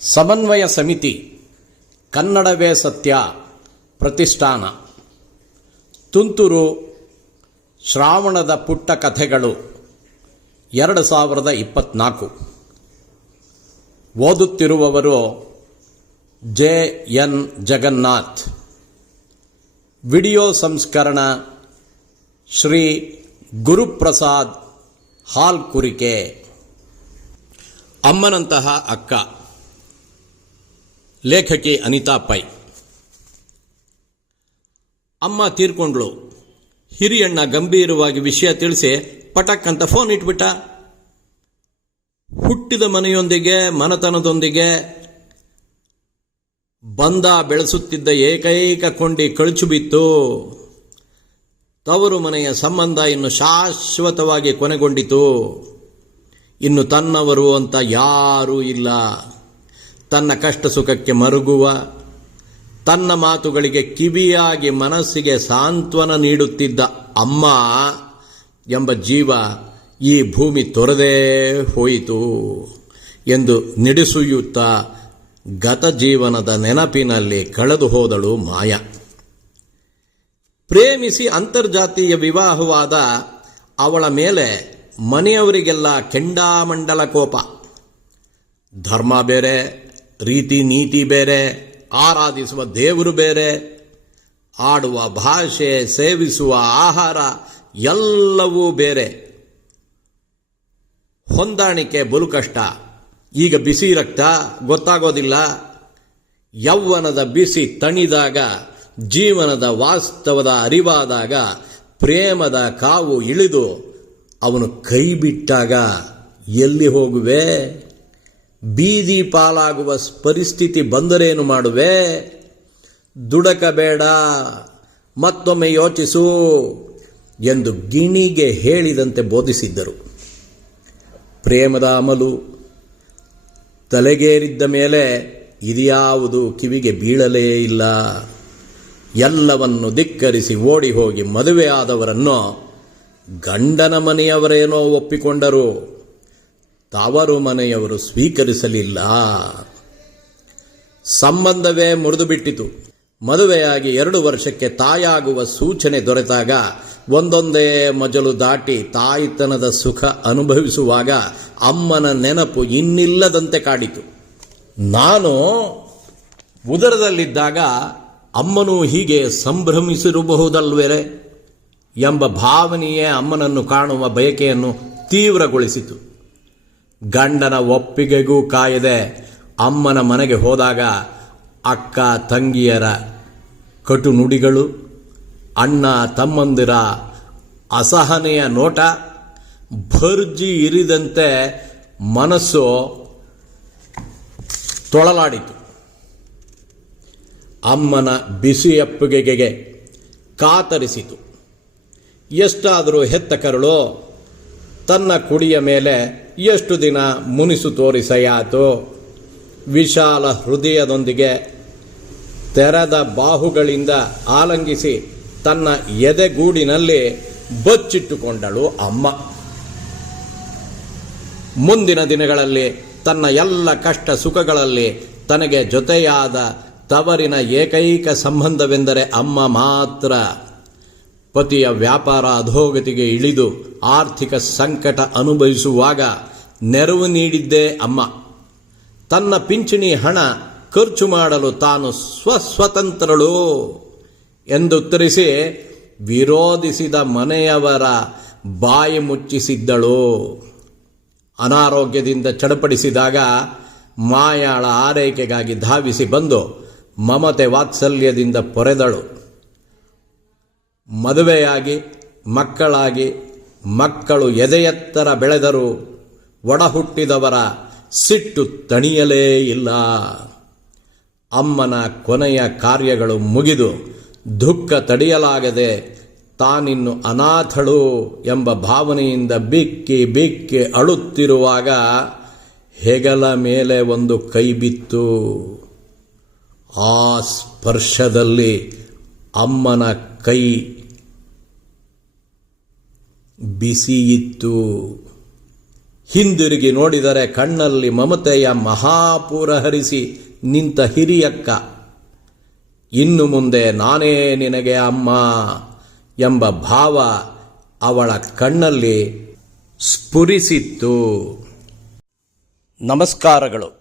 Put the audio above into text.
ಸಮನ್ವಯ ಸಮಿತಿ, ಕನ್ನಡವೇ ಸತ್ಯ ಪ್ರತಿಷ್ಠಾನ. ತುಂತುರು ಶ್ರಾವಣದ ಪುಟ್ಟ ಕಥೆಗಳು, ಎರಡು ಸಾವಿರದ ಇಪ್ಪತ್ನಾಲ್ಕು. ಓದುತ್ತಿರುವವರು ಜೆ. ಎನ್. ಜಗನ್ನಾಥ್. ವಿಡಿಯೋ ಸಂಸ್ಕರಣ ಶ್ರೀ ಗುರುಪ್ರಸಾದ್ ಹಾಲ್ಕುರಿಕೆ. ಅಮ್ಮನಂತಹ ಅಕ್ಕ. ಲೇಖಕಿ ಅನಿತಾ ಪೈ. ಅಮ್ಮ ತೀರ್ಕೊಂಡ್ಳು. ಹಿರಿಯಣ್ಣ ಗಂಭೀರವಾಗಿ ವಿಷಯ ತಿಳಿಸಿ ಪಟಕ್ ಅಂತ ಫೋನ್ ಇಟ್ಬಿಟ್ಟ. ಹುಟ್ಟಿದ ಮನೆಯೊಂದಿಗೆ, ಮನತನದೊಂದಿಗೆ ಬಂದ ಬೆಳೆಸುತ್ತಿದ್ದ ಏಕೈಕ ಕೊಂಡಿ ಕಳಚು ಬಿತ್ತು. ತವರು ಮನೆಯ ಸಂಬಂಧ ಇನ್ನು ಶಾಶ್ವತವಾಗಿ ಕೊನೆಗೊಂಡಿತು. ಇನ್ನು ತನ್ನವರು ಅಂತ ಯಾರೂ ಇಲ್ಲ. ತನ್ನ ಕಷ್ಟ ಸುಖಕ್ಕೆ ಮರುಗುವ, ತನ್ನ ಮಾತುಗಳಿಗೆ ಕಿವಿಯಾಗಿ ಮನಸ್ಸಿಗೆ ಸಾಂತ್ವನ ನೀಡುತ್ತಿದ್ದ ಅಮ್ಮ ಎಂಬ ಜೀವ ಈ ಭೂಮಿ ತೊರೆದೇ ಹೋಯಿತು ಎಂದು ನಿಡಿಸುಯುತ್ತಾ ಗತ ಜೀವನದ ನೆನಪಿನಲ್ಲಿ ಕಳೆದು ಹೋದಳು ಮಾಯ. ಪ್ರೇಮಿಸಿ ಅಂತರ್ಜಾತೀಯ ವಿವಾಹವಾದ ಅವಳ ಮೇಲೆ ಮನೆಯವರಿಗೆಲ್ಲ ಕೆಂಡಾಮಂಡಲ ಕೋಪ. ಧರ್ಮ ಬೇರೆ ರೀತಿ ನೀತಿ ಬೇರೆ, ಆರಾಧಿಸುವ ದೇವರು ಬೇರೆ, ಆಡುವ ಭಾಷೆ, ಸೇವಿಸುವ ಆಹಾರ ಎಲ್ಲವೂ ಬೇರೆ. ಹೊಂದಾಣಿಕೆ ಬಲು ಕಷ್ಟ. ಈಗ ಬಿಸಿ ರಕ್ತ ಗೊತ್ತಾಗೋದಿಲ್ಲ. ಯೌವನದ ಬಿಸಿ ತಣಿದಾಗ, ಜೀವನದ ವಾಸ್ತವದ ಅರಿವಾದಾಗ, ಪ್ರೇಮದ ಕಾವು ಇಳಿದು ಅವನು ಕೈ ಬಿಟ್ಟಾಗ ಎಲ್ಲಿ ಹೋಗುವೆ? ಬೀದಿ ಪಾಲಾಗುವ ಪರಿಸ್ಥಿತಿ ಬಂದರೇನು ಮಾಡುವೆ? ದುಡಕಬೇಡ, ಮತ್ತೊಮ್ಮೆ ಯೋಚಿಸು ಎಂದು ಗಿಣಿಗೆ ಹೇಳಿದಂತೆ ಬೋಧಿಸಿದ್ದರು. ಪ್ರೇಮದ ಅಮಲು, ತಲೆಗೇರಿದ್ದ ಮೇಲೆ ಇದ್ಯಾವುದು ಕಿವಿಗೆ ಬೀಳಲೇ ಇಲ್ಲ. ಎಲ್ಲವನ್ನು ಧಿಕ್ಕರಿಸಿ ಓಡಿ ಹೋಗಿ ಮದುವೆಯಾದವರನ್ನು ಗಂಡನ ಮನೆಯವರೇನೋ ಒಪ್ಪಿಕೊಂಡರು. ತವರು ಮನೆಯವರು ಸ್ವೀಕರಿಸಲಿಲ್ಲ. ಸಂಬಂಧವೇ ಮುರಿದು ಬಿಟ್ಟಿತು ಮದುವೆಯಾಗಿ ಎರಡು ವರ್ಷಕ್ಕೆ ತಾಯಾಗುವ ಸೂಚನೆ ದೊರೆತಾಗ ಒಂದೊಂದೇ ಮಜಲು ದಾಟಿ ತಾಯಿತನದ ಸುಖ ಅನುಭವಿಸುವಾಗ ಅಮ್ಮನ ನೆನಪು ಇನ್ನಿಲ್ಲದಂತೆ ಕಾಡಿತು. ನಾನು ಉದರದಲ್ಲಿದ್ದಾಗ ಅಮ್ಮನೂ ಹೀಗೆ ಸಂಭ್ರಮಿಸಿರಬಹುದಲ್ವೇರೆ ಎಂಬ ಭಾವನೆಯೇ ಅಮ್ಮನನ್ನು ಕಾಣುವ ಬಯಕೆಯನ್ನು ತೀವ್ರಗೊಳಿಸಿತು. ಗಂಡನ ಒಪ್ಪಿಗೆಗೂ ಕಾಯದೆ ಅಮ್ಮನ ಮನೆಗೆ ಹೋದಾಗ ಅಕ್ಕ ತಂಗಿಯರ ಕಟು ನುಡಿಗಳು ಅಣ್ಣ ತಮ್ಮಂದಿರ ಅಸಹನೆಯ ನೋಟ, ಭರ್ಜಿ ಇರಿದಂತೆ ಮನಸ್ಸು ತೊಳಲಾಡಿತು. ಅಮ್ಮನ ಬಿಸಿ ಅಪ್ಪುಗೆಗೆ ಕಾತರಿಸಿತು. ಎಷ್ಟಾದರೂ ಹೆತ್ತ ಕರುಳು ತನ್ನ ಕುಡಿಯ ಮೇಲೆ ಎಷ್ಟು ದಿನ ಮುನಿಸು ತೋರಿಸಯಾತು? ವಿಶಾಲ ಹೃದಯದೊಂದಿಗೆ ತೆರೆದ ಬಾಹುಗಳಿಂದ ಆಲಂಗಿಸಿ ತನ್ನ ಎದೆಗೂಡಿನಲ್ಲಿ ಬಚ್ಚಿಟ್ಟುಕೊಂಡಳು ಅಮ್ಮ. ಮುಂದಿನ ದಿನಗಳಲ್ಲಿ ತನ್ನ ಎಲ್ಲ ಕಷ್ಟ ಸುಖಗಳಲ್ಲಿ ತನಗೆ ಜೊತೆಯಾದ ತವರಿನ ಏಕೈಕ ಸಂಬಂಧವೆಂದರೆ ಅಮ್ಮ ಮಾತ್ರ. ಪತಿಯ ವ್ಯಾಪಾರ ಅಧೋಗತಿಗೆ ಇಳಿದು ಆರ್ಥಿಕ ಸಂಕಟ ಅನುಭವಿಸುವಾಗ ನೆರವು ನೀಡಿದ್ದೇ ಅಮ್ಮ. ತನ್ನ ಪಿಂಚಣಿ ಹಣ ಖರ್ಚು ಮಾಡಲು ತಾನು ಸ್ವಸ್ವತಂತ್ರಳು ಎಂದುತ್ತರಿಸಿ ವಿರೋಧಿಸಿದ ಮನೆಯವರ ಬಾಯಿ ಮುಚ್ಚಿಸಿದ್ದಳು. ಅನಾರೋಗ್ಯದಿಂದ ಚಡಪಡಿಸಿದಾಗ ಮಾಯಾಳ ಆರೈಕೆಗಾಗಿ ಧಾವಿಸಿ ಬಂದು ಮಮತೆ ವಾತ್ಸಲ್ಯದಿಂದ ಪೊರೆದಳು. ಮದುವೆಯಾಗಿ, ಮಕ್ಕಳಾಗಿ, ಮಕ್ಕಳು ಎದೆಯೆತ್ತರ ಬೆಳೆದರು ಒಡ ಹುಟ್ಟಿದವರ ಸಿಟ್ಟು ತಣಿಯಲೇ ಇಲ್ಲ. ಅಮ್ಮನ ಕೊನೆಯ ಕಾರ್ಯಗಳು ಮುಗಿದು ದುಃಖ ತಡೆಯಲಾಗದೆ ತಾನಿನ್ನು ಅನಾಥಳು ಎಂಬ ಭಾವನೆಯಿಂದ ಬಿಕ್ಕಿ ಬಿಕ್ಕಿ ಅಳುತ್ತಿರುವಾಗ ಹೆಗಲ ಮೇಲೆ ಒಂದು ಕೈ ಬಿತ್ತು. ಆ ಸ್ಪರ್ಶದಲ್ಲಿ ಅಮ್ಮನ ಕೈ ಬಿಸಿಯಿತ್ತು. ಹಿಂದಿರುಗಿ ನೋಡಿದರೆ ಕಣ್ಣಲ್ಲಿ ಮಮತೆಯ ಮಹಾಪೂರ ಹರಿಸಿ ನಿಂತ ಹಿರಿಯಕ್ಕ, ಇನ್ನು ಮುಂದೆ ನಾನೇ ನಿನಗೆ ಅಮ್ಮ ಎಂಬ ಭಾವ ಅವಳ ಕಣ್ಣಲ್ಲಿ ಸ್ಫುರಿಸಿತ್ತು. ನಮಸ್ಕಾರಗಳು.